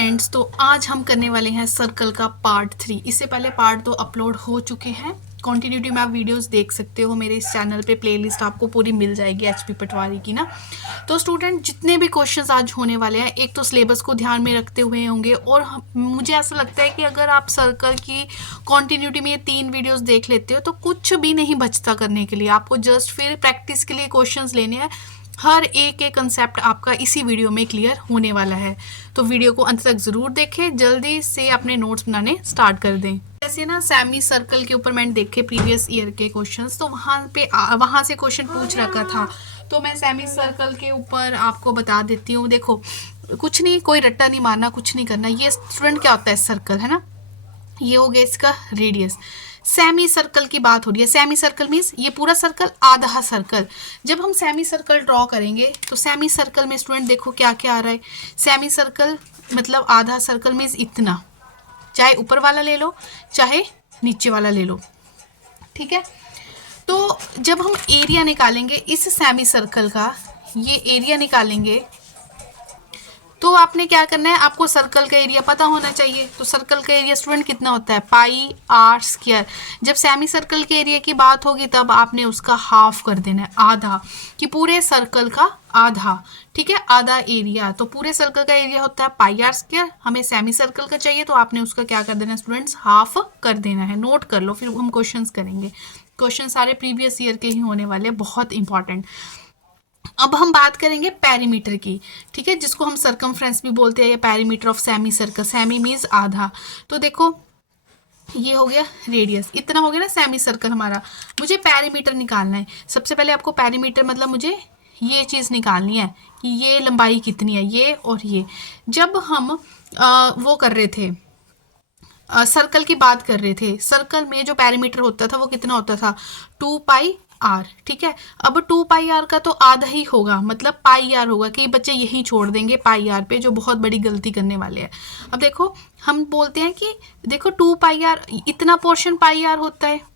Friends, तो आज हम करने वाले हैं सर्कल का पार्ट 3। इससे पहले पार्ट 2 अपलोड हो चुके हैं। कंटिन्यूटी में आप वीडियोस देख सकते हो, मेरे इस चैनल पे प्लेलिस्ट आपको पूरी मिल जाएगी एचपी पटवारी की ना। तो स्टूडेंट, जितने भी क्वेश्चंस आज होने वाले हैं, एक तो सिलेबस को ध्यान में रखते हुए होंगे, और मुझे ऐसा लगता है कि अगर आप सर्कल की कंटिन्यूटी में ये 3 वीडियोस देख लेते हो तो कुछ भी नहीं बचता करने के लिए। आपको जस्ट फिर प्रैक्टिस के लिए क्वेश्चंस लेने हैं। हर एक कंसेप्ट आपका इसी वीडियो में क्लियर होने वाला है, तो वीडियो को अंत तक ज़रूर देखें। जल्दी से अपने नोट्स बनाने स्टार्ट कर दें। जैसे ना सेमी सर्कल के ऊपर मैंने देखे प्रीवियस ईयर के क्वेश्चंस, तो वहाँ से क्वेश्चन पूछ रखा था, तो मैं सेमी सर्कल के ऊपर आपको बता देती हूँ। देखो, कुछ नहीं, कोई रट्टा नहीं मारना, कुछ नहीं करना। ये स्टूडेंट क्या होता है, सर्कल है ना, ये हो गया इसका रेडियस। सेमी सर्कल की बात हो रही है। सेमी सर्कल मीन्स ये पूरा सर्कल, आधा सर्कल। जब हम सेमी सर्कल ड्रॉ करेंगे तो सेमी सर्कल में स्टूडेंट देखो क्या क्या आ रहा है। सेमी सर्कल मतलब आधा सर्कल मीन्स इतना, चाहे ऊपर वाला ले लो चाहे नीचे वाला ले लो, ठीक है। तो जब हम एरिया निकालेंगे इस सेमी सर्कल का, ये एरिया निकालेंगे, तो आपने क्या करना है, आपको सर्कल का एरिया पता होना चाहिए। तो सर्कल का एरिया स्टूडेंट कितना होता है, पाई आर स्क्वायर। जब सेमी सर्कल के एरिया की बात होगी तब आपने उसका हाफ कर देना है, आधा, कि पूरे सर्कल का आधा, ठीक है, आधा एरिया। तो पूरे सर्कल का एरिया होता है पाई आर स्क्वायर। हमें सेमी सर्कल का चाहिए तो आपने उसका क्या कर देना है स्टूडेंट्स, हाफ कर देना है। नोट कर लो, फिर हम क्वेश्चन करेंगे। क्वेश्चन सारे प्रीवियस ईयर के ही होने वाले, बहुत इंपॉर्टेंट। अब हम बात करेंगे पेरीमीटर की, ठीक है, जिसको हम सर्कमफ्रेंस भी बोलते हैं, या perimeter of semi circle. Semi means आधा। तो देखो, ये हो गया रेडियस, इतना हो गया ना सेमी सर्कल हमारा। मुझे पेरीमीटर निकालना है। सबसे पहले आपको पेरीमीटर मतलब मुझे ये चीज़ निकालनी है कि ये लंबाई कितनी है, ये और ये। जब हम वो कर रहे थे, सर्कल की बात कर रहे थे, सर्कल में जो पेरीमीटर होता था वो कितना होता था, 2 पाई आर, ठीक है। अब 2 पाई आर का तो आधा ही होगा, मतलब पाई आर होगा। कई बच्चे यही छोड़ देंगे पाई आर पे, जो बहुत बड़ी गलती करने वाले हैं। अब देखो, हम बोलते हैं कि देखो 2 पाई आर, इतना पोर्शन पाई आर होता है,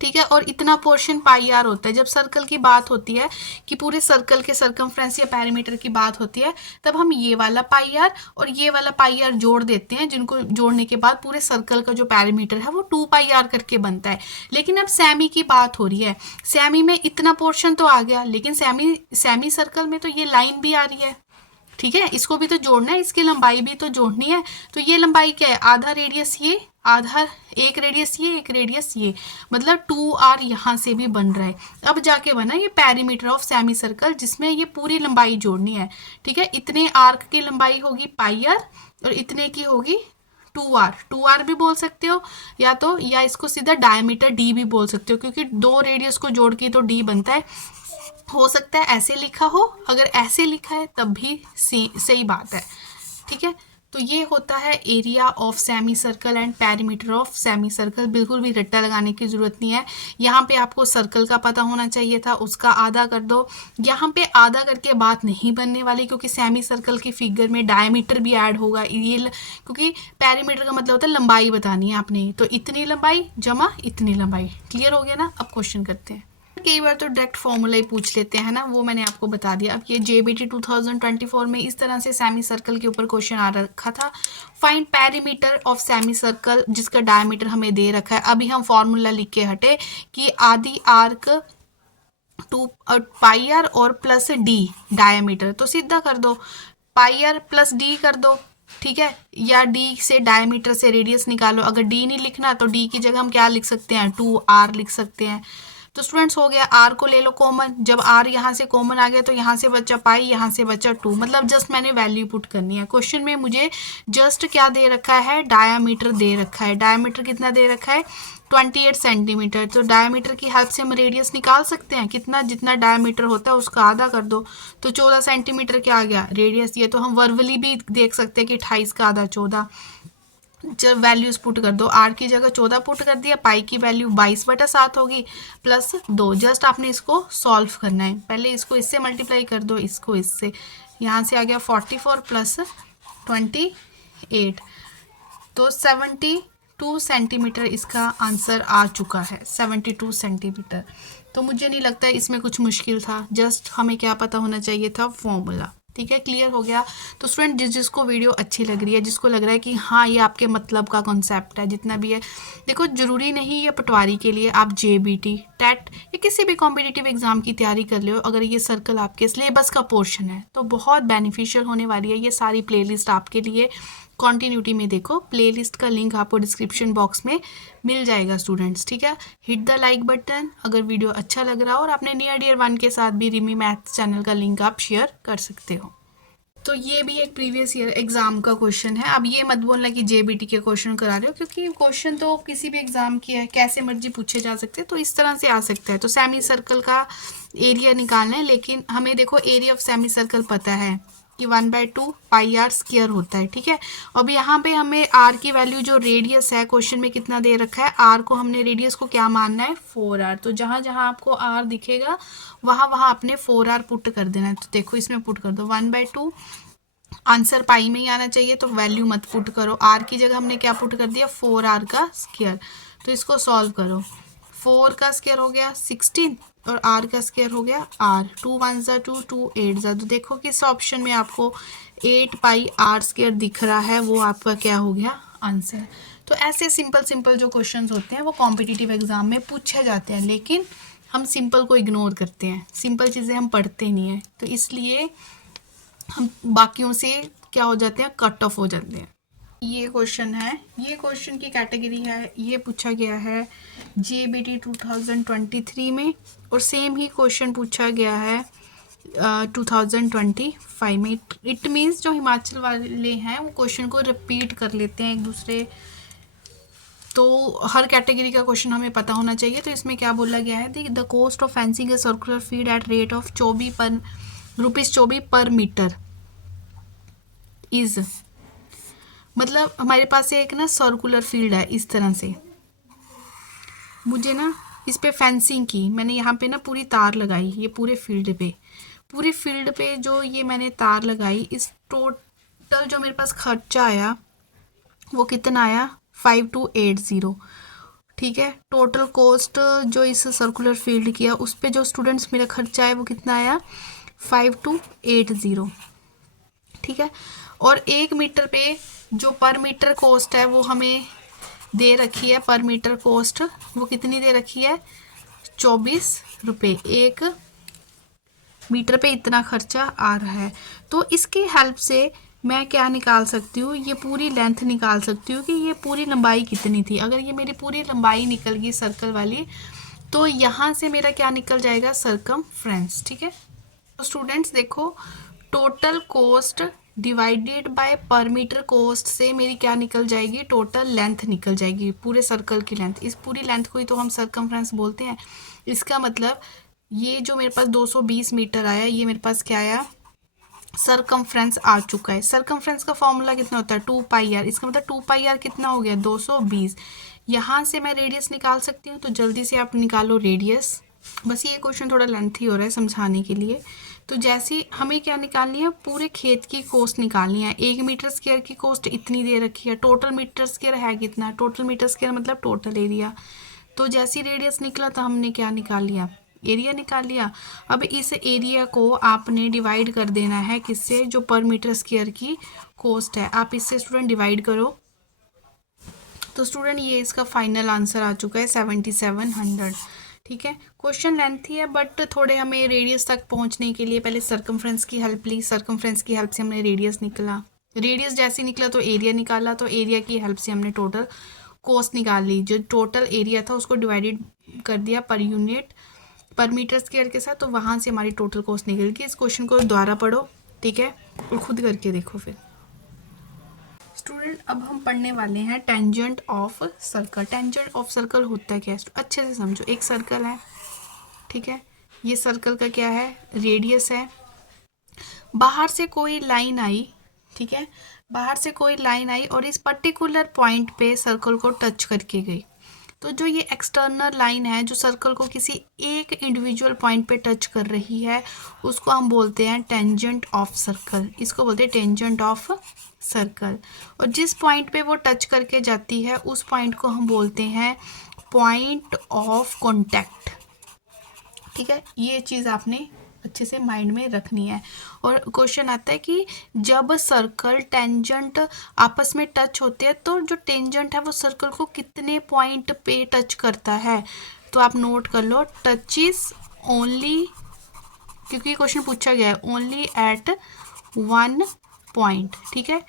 ठीक है, और इतना पोर्शन पाई आर होता है। जब सर्कल की बात होती है कि पूरे सर्कल के सर्कमफ्रेंस या पेरीमीटर की बात होती है, तब हम ये वाला पाई आर और ये वाला पाई आर जोड़ देते हैं, जिनको जोड़ने के बाद पूरे सर्कल का जो पेरीमीटर है वो 2 पाई आर करके बनता है। लेकिन अब सेमी की बात हो रही है, सेमी में इतना पोर्शन तो आ गया, लेकिन सेमी सर्कल में तो ये लाइन भी आ रही है, ठीक है, इसको भी तो जोड़ना है, इसकी लंबाई भी तो जोड़नी है। तो ये लंबाई क्या है, आधा रेडियस ये, आधा, एक रेडियस ये, एक रेडियस ये, मतलब 2r यहाँ से भी बन रहा है। अब जाके बना ये पेरीमीटर ऑफ सेमी सर्कल, जिसमें ये पूरी लंबाई जोड़नी है, ठीक है। इतने आर्क की लंबाई होगी पाई आर, और इतने की होगी 2r भी बोल सकते हो, या तो, या इसको सीधा डायमीटर d भी बोल सकते हो, क्योंकि 2 रेडियस को जोड़ के तो d बनता है। हो सकता है ऐसे लिखा हो, अगर ऐसे लिखा है तब भी सही बात है, ठीक है। तो ये होता है area of semi circle and perimeter of semi circle. बिल्कुल भी रट्टा लगाने की ज़रूरत नहीं है। यहाँ पे आपको सर्कल का पता होना चाहिए था, उसका आधा कर दो। यहाँ पे आधा करके बात नहीं बनने वाली, क्योंकि सेमी सर्कल की फिगर में डायमीटर भी ऐड होगा। ये क्योंकि पेरीमीटर का मतलब होता है लंबाई बतानी है आपने, तो इतनी लंबाई जमा इतनी लंबाई। क्लियर हो गया ना। अब क्वेश्चन करते हैं। कई बार तो डायरेक्ट फॉर्मूला ही पूछ लेते हैं ना, वो मैंने आपको बता दिया। अब ये JBT 2024 में इस तरह से सेमी सर्कल के ऊपर क्वेश्चन आ रखा था। Find perimeter of semi circle, जिसका डायमीटर हमें दे रखा है। अभी हम फॉर्मूला लिख के हटे कि आधी आर्क 2 पाई आर और प्लस d डायमीटर, तो सीधा कर दो, पाई आर प्लस d कर दो, ठीक है, या d से डायमीटर से रेडियस निकालो। अगर d नहीं लिखना तो d की जगह हम क्या लिख सकते हैं, 2r लिख सकते हैं। तो स्टूडेंट्स हो गया, r को ले लो कॉमन। जब r यहाँ से कॉमन आ गया तो यहाँ से बचा पाई, यहाँ से बचा 2, मतलब जस्ट मैंने वैल्यू पुट करनी है। क्वेश्चन में मुझे जस्ट क्या दे रखा है, डायामीटर दे रखा है। डायामीटर कितना दे रखा है, 28 सेंटीमीटर। तो डायमीटर की हेल्प से हम रेडियस निकाल सकते हैं, कितना, जितना डायमीटर होता है उसका आधा कर दो, तो 14 सेंटीमीटर क्या आ गया रेडियस। ये तो हम वर्बली भी देख सकते हैं कि 28 का आधा 14। जब वैल्यूज पुट कर दो, आर की जगह 14 पुट कर दिया, पाई की वैल्यू 22/7 होगी प्लस 2। जस्ट आपने इसको सॉल्व करना है। पहले इसको इससे मल्टीप्लाई कर दो, इसको इससे, यहाँ से आ गया 44 प्लस 28, तो 72 सेंटीमीटर इसका आंसर आ चुका है, 72 सेंटीमीटर। तो मुझे नहीं लगता इसमें कुछ मुश्किल था, जस्ट हमें क्या पता होना चाहिए था, फॉर्मूला। ठीक है, क्लियर हो गया। तो स्टूडेंट जिसको वीडियो अच्छी लग रही है, जिसको लग रहा है कि हाँ ये आपके मतलब का कॉन्सेप्ट है, जितना भी है, देखो जरूरी नहीं ये पटवारी के लिए, आप जेबीटी टेट या किसी भी कॉम्पिटिटिव एग्जाम की तैयारी कर ले हो, अगर ये सर्कल आपके सिलेबस का पोर्शन है तो बहुत बेनिफिशियल होने वाली है ये सारी प्लेलिस्ट आपके लिए। कॉन्टिन्यूटी में देखो, प्लेलिस्ट का लिंक आपको डिस्क्रिप्शन बॉक्स में मिल जाएगा स्टूडेंट्स, ठीक है। हिट द लाइक बटन अगर वीडियो अच्छा लग रहा हो, और अपने नियर डियर वन के साथ भी रिमी मैथ्स चैनल का लिंक आप शेयर कर सकते हो। तो ये भी एक प्रीवियस ईयर एग्जाम का क्वेश्चन है। अब ये मत बोलना कि जेबीटी के क्वेश्चन करा रहे हो, क्योंकि क्वेश्चन तो किसी भी एग्जाम की है, कैसे मर्जी पूछे जा सकते हैं, तो इस तरह से आ सकता है। तो सेमी सर्कल का एरिया निकालना है, लेकिन हमें देखो एरिया ऑफ सेमी सर्कल पता है कि 1/2 पाई आर स्क्वायर होता है, ठीक है। अब यहाँ पे हमें आर की वैल्यू, जो रेडियस है क्वेश्चन में कितना दे रखा है, आर को हमने रेडियस को क्या मानना है, 4r। तो जहाँ जहाँ आपको आर दिखेगा वहाँ वहाँ आपने 4r पुट कर देना है। तो देखो इसमें पुट कर दो 1/2, आंसर पाई में ही आना चाहिए, तो वैल्यू मत पुट करो। आर की जगह हमने क्या पुट कर दिया, 4r का स्क्वायर। तो इसको सॉल्व करो, 4 का स्क्वायर हो गया 16 और r का स्क्वायर हो गया r। 2 1 ज़ा 2, 2 8 ज़ा। तो देखो किस ऑप्शन में आपको 8 पाई r स्क्वायर दिख रहा है, वो आपका क्या हो गया, आंसर। तो ऐसे सिंपल सिंपल जो क्वेश्चंस होते हैं वो कॉम्पिटिटिव एग्जाम में पूछे जाते हैं, लेकिन हम सिंपल को इग्नोर करते हैं, सिंपल चीज़ें हम पढ़ते नहीं हैं, तो इसलिए हम बाकियों से क्या हो जाते हैं, कट ऑफ हो जाते हैं। ये क्वेश्चन है, ये क्वेश्चन की कैटेगरी है, ये पूछा गया है जेबीटी 2023 में, और सेम ही क्वेश्चन पूछा गया है 2025 में। इट मीन्स जो हिमाचल वाले हैं वो क्वेश्चन को रिपीट कर लेते हैं एक दूसरे, तो हर कैटेगरी का क्वेश्चन हमें पता होना चाहिए। तो इसमें क्या बोला गया है, the cost of fencing a circular field at rate of ₹24 पर मीटर इज, मतलब हमारे पास एक ना सर्कुलर फील्ड है इस तरह से, मुझे ना इस पे फेंसिंग की, मैंने यहाँ पे ना पूरी तार लगाई, ये पूरे फील्ड पे जो ये मैंने तार लगाई, इस टोटल जो मेरे पास खर्चा आया वो कितना आया, 5280, ठीक है। टोटल कॉस्ट जो इस सर्कुलर फील्ड किया उस पे जो स्टूडेंट्स मेरा खर्चा है वो कितना आया, 5280, ठीक है। और 1 मीटर पे जो पर मीटर कॉस्ट है वो हमें दे रखी है, पर मीटर कॉस्ट वो कितनी दे रखी है, ₹24। 1 मीटर पे इतना खर्चा आ रहा है। तो इसकी हेल्प से मैं क्या निकाल सकती हूँ, ये पूरी लेंथ निकाल सकती हूँ कि ये पूरी लंबाई कितनी थी। अगर ये मेरी पूरी लंबाई निकल गई सर्कल वाली, तो यहाँ से मेरा क्या निकल जाएगा, सर्कमफ्रेंस, ठीक है। तो स्टूडेंट्स देखो, टोटल कॉस्ट डिवाइडेड बाय पर मीटर कॉस्ट से मेरी क्या निकल जाएगी, टोटल लेंथ निकल जाएगी, पूरे सर्कल की लेंथ। इस पूरी लेंथ को ही तो हम सर्कमफ्रेंस बोलते हैं। इसका मतलब ये जो मेरे पास 220 मीटर आया, ये मेरे पास क्या आया, सर्कमफ्रेंस आ चुका है। सर्कमफ्रेंस का फॉर्मूला कितना होता है, 2 पाई आर। इसका मतलब 2 पाई आर कितना हो गया, 220। यहाँ से मैं रेडियस निकाल सकती हूँ, तो जल्दी से आप निकालो रेडियस। बस ये क्वेश्चन थोड़ा लेंथी हो रहा है समझाने के लिए। तो जैसे हमें क्या निकालनी है, पूरे खेत की कॉस्ट निकालनी है। 1 मीटर स्क्वायर की कॉस्ट इतनी दे रखी है, टोटल मीटर स्क्वायर है कितना, टोटल मीटर स्क्वायर मतलब टोटल एरिया। तो जैसी रेडियस निकला तो हमने क्या निकाल लिया, एरिया निकाल लिया। अब इस एरिया को आपने डिवाइड कर देना है किससे, जो पर मीटर स्क्वायर की कॉस्ट है, आप इससे स्टूडेंट डिवाइड करो। तो स्टूडेंट ये इसका फाइनल आंसर आ चुका है 7700, ठीक है। क्वेश्चन लेंथी है, बट थोड़े हमें रेडियस तक पहुंचने के लिए पहले सर्कमफ्रेंस की हेल्प ली। सर्कमफ्रेंस की हेल्प से हमने रेडियस निकला, रेडियस जैसे निकला तो एरिया निकाला, तो एरिया की हेल्प से हमने टोटल कॉस्ट निकाल ली। जो टोटल एरिया था उसको डिवाइडेड कर दिया पर यूनिट, पर मीटर स्क्वायर के साथ, तो वहाँ से हमारी टोटल कॉस्ट निकल गई। इस क्वेश्चन को दोबारा पढ़ो, ठीक है, और खुद करके देखो फिर। स्टूडेंट अब हम पढ़ने वाले हैं tangent of circle. Tangent of circle होता है क्या, अच्छे से समझो। एक सर्कल है, ठीक है, ये सर्कल का क्या है, रेडियस है। बाहर से कोई लाइन आई, ठीक है, बाहर से कोई लाइन आई और इस पर्टिकुलर पॉइंट पे सर्कल को टच करके गई। तो जो ये एक्सटर्नल लाइन है जो सर्कल को किसी एक इंडिविजुअल पॉइंट पे टच कर रही है, उसको हम बोलते हैं टेंजेंट ऑफ सर्कल। इसको बोलते हैं टेंजेंट ऑफ सर्कल। और जिस पॉइंट पे वो टच करके जाती है उस पॉइंट को हम बोलते हैं पॉइंट ऑफ कॉन्टैक्ट, ठीक है। ये चीज़ आपने अच्छे से माइंड में रखनी है। और क्वेश्चन आता है कि जब सर्कल टेंजेंट आपस में टच होते हैं तो जो टेंजेंट है वो सर्कल को कितने पॉइंट पे टच करता है। तो आप नोट कर लो, टचेस ओनली, क्योंकि क्वेश्चन पूछा गया है ओनली एट 1 पॉइंट। ठीक है,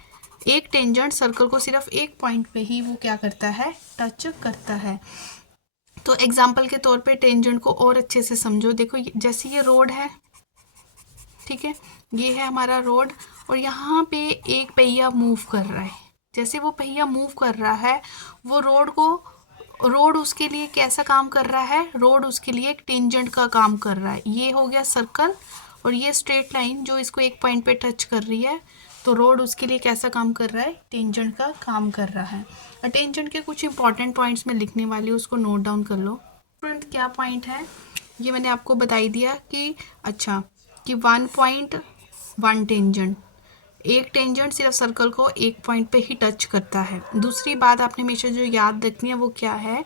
एक टेंजेंट सर्कल को सिर्फ एक पॉइंट पे ही वो क्या करता है, टच करता है। तो एग्जाम्पल के तौर पे टेंजेंट को और अच्छे से समझो। देखो जैसे ये रोड है, ठीक है, ये है हमारा रोड, और यहाँ पे एक पहिया मूव कर रहा है। जैसे वो पहिया मूव कर रहा है, वो रोड उसके लिए कैसा काम कर रहा है, रोड उसके लिए एक टेंजेंट का काम कर रहा है। ये हो गया सर्कल, और ये स्ट्रेट लाइन जो इसको एक पॉइंट पे टच कर रही है, तो रोड उसके लिए कैसा काम कर रहा है, टेंजेंट का काम कर रहा है। और टेंजेंट के कुछ इंपॉर्टेंट पॉइंट्स में लिखने वाली हूँ, उसको नोट डाउन कर लो। स्टूडेंट क्या पॉइंट है ये मैंने आपको बताई दिया कि अच्छा कि 1 पॉइंट 1 टेंजेंट, एक टेंजेंट सिर्फ सर्कल को एक पॉइंट पे ही टच करता है। दूसरी बात आपने हमेशा जो याद रखनी है वो क्या है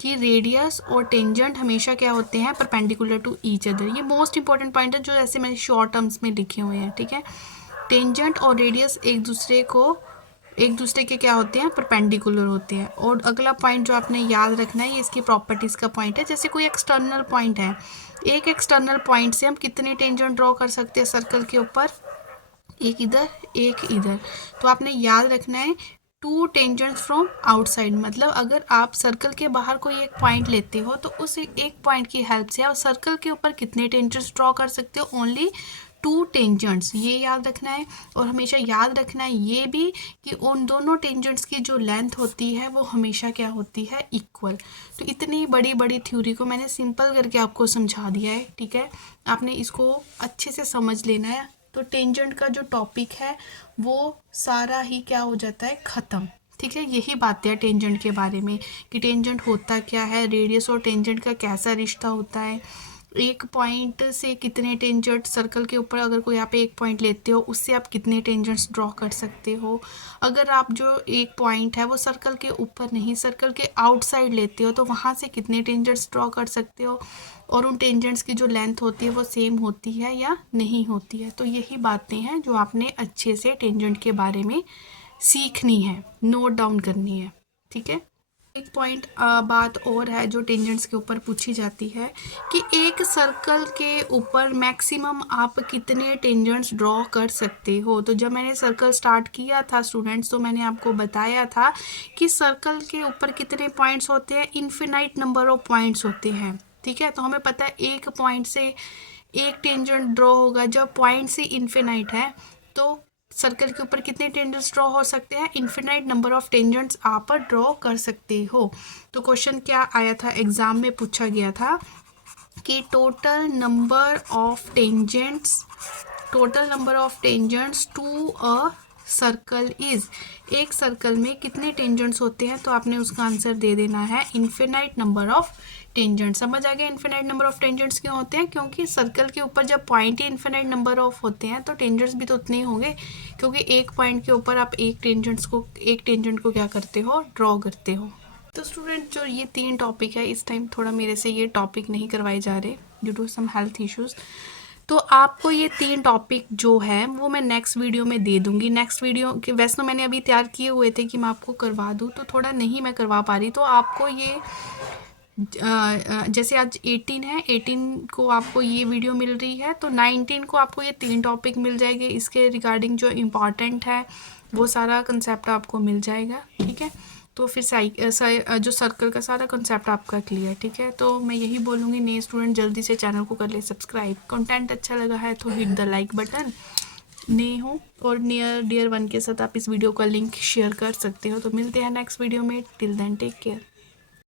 कि रेडियस और टेंजेंट हमेशा क्या होते हैं, परपेंडिकुलर टू ईच अदर। ये मोस्ट इंपॉर्टेंट पॉइंट है जो ऐसे मैंने शॉर्ट टर्म्स में लिखे हुए हैं। ठीक है, टेंजेंट और रेडियस एक दूसरे के क्या होते हैं, परपेंडिकुलर होते हैं। और अगला पॉइंट जो आपने याद रखना है, ये इसकी प्रॉपर्टीज़ का पॉइंट है। जैसे कोई एक्सटर्नल पॉइंट है, एक एक्सटर्नल पॉइंट से हम कितने टेंजेंट ड्रॉ कर सकते हैं सर्कल के ऊपर, एक इधर एक इधर। तो आपने याद रखना है 2 टेंजेंट्स फ्रॉम आउटसाइड, मतलब अगर आप सर्कल के बाहर कोई एक पॉइंट लेते हो तो उस एक पॉइंट की हेल्प से आप सर्कल के ऊपर कितने टेंजेंट्स ड्रॉ कर सकते हो, ओनली 2 टेंजेंट्स। ये याद रखना है। और हमेशा याद रखना है ये भी कि उन दोनों टेंजेंट्स की जो लेंथ होती है वो हमेशा क्या होती है, इक्वल। तो इतनी बड़ी बड़ी थ्योरी को मैंने सिंपल करके आपको समझा दिया है। ठीक है, आपने इसको अच्छे से समझ लेना है। तो टेंजेंट का जो टॉपिक है वो सारा ही क्या हो जाता है, ख़त्म। ठीक है, यही बातें हैं टेंजेंट के बारे में कि टेंजेंट होता क्या है, रेडियस और टेंजेंट का कैसा रिश्ता होता है, एक पॉइंट से कितने टेंजेंट सर्कल के ऊपर, अगर कोई आप एक पॉइंट लेते हो उससे आप कितने टेंजेंट्स ड्रॉ कर सकते हो। अगर आप जो एक पॉइंट है वो सर्कल के ऊपर नहीं, सर्कल के आउटसाइड लेते हो तो वहाँ से कितने टेंजेंट्स ड्रॉ कर सकते हो, और उन टेंजेंट्स की जो लेंथ होती है वो सेम होती है या नहीं होती है। तो यही बातें हैं जो आपने अच्छे से टेंजेंट के बारे में सीखनी है, नोट डाउन करनी है। ठीक है, एक पॉइंट बात और है जो टेंजेंट्स के ऊपर पूछी जाती है कि एक सर्कल के ऊपर मैक्सिमम आप कितने टेंजेंट्स ड्रॉ कर सकते हो। तो जब मैंने सर्कल स्टार्ट किया था स्टूडेंट्स, तो मैंने आपको बताया था कि सर्कल के ऊपर कितने पॉइंट्स होते हैं, इन्फिनाइट नंबर ऑफ पॉइंट्स होते हैं। ठीक है, तो हमें पता है एक पॉइंट से एक टेंजेंट ड्रॉ होगा। जब पॉइंट से इन्फिनाइट है तो सर्कल के ऊपर कितने टेंजेंट्स ड्रॉ हो सकते हैं, इन्फिनाइट नंबर ऑफ टेंजेंट्स आप ड्रॉ कर सकते हो। तो क्वेश्चन क्या आया था, एग्जाम में पूछा गया था कि total number of tangents to a circle is, एक सर्कल में कितने टेंजेंट्स होते हैं। तो आपने उसका आंसर दे देना है इन्फिनाइट नंबर ऑफ टेंजेंट। समझ आ गया इन्फिनाइट नंबर ऑफ टेंजेंट्स क्यों होते हैं, क्योंकि सर्कल के ऊपर जब point he infinite number of होते हैं तो टेंजेंट्स भी तो उतने ही होंगे, क्योंकि एक पॉइंट के ऊपर आप एक टेंजेंट को क्या करते हो, ड्रॉ करते हो। तो स्टूडेंट जो ये 3 टॉपिक है, इस टाइम थोड़ा मेरे से ये टॉपिक नहीं करवाए जा रहे due to some health issues. तो आपको ये 3 टॉपिक जो है वो मैं नेक्स्ट वीडियो में दे दूँगी। नेक्स्ट वीडियो के वैसे तो मैंने अभी तैयार किए हुए थे कि मैं आपको करवा दूँ, तो थोड़ा नहीं मैं करवा पा रही। तो आपको ये जैसे आज 18 है, 18 को आपको ये वीडियो मिल रही है, तो 19 को आपको ये 3 टॉपिक मिल जाएंगे। इसके रिगार्डिंग जो इम्पॉर्टेंट है वो सारा कंसेप्ट आपको मिल जाएगा। ठीक है, तो फिर जो सर्कल का सारा कंसेप्ट आपका क्लियर। ठीक है, तो मैं यही बोलूँगी नए स्टूडेंट जल्दी से चैनल को कर ले सब्सक्राइब। कंटेंट अच्छा लगा है तो हिट द लाइक बटन, नए हो और नियर डियर वन के साथ आप इस वीडियो का लिंक शेयर कर सकते हो। तो मिलते हैं नेक्स्ट वीडियो में, टिल देन टेक केयर।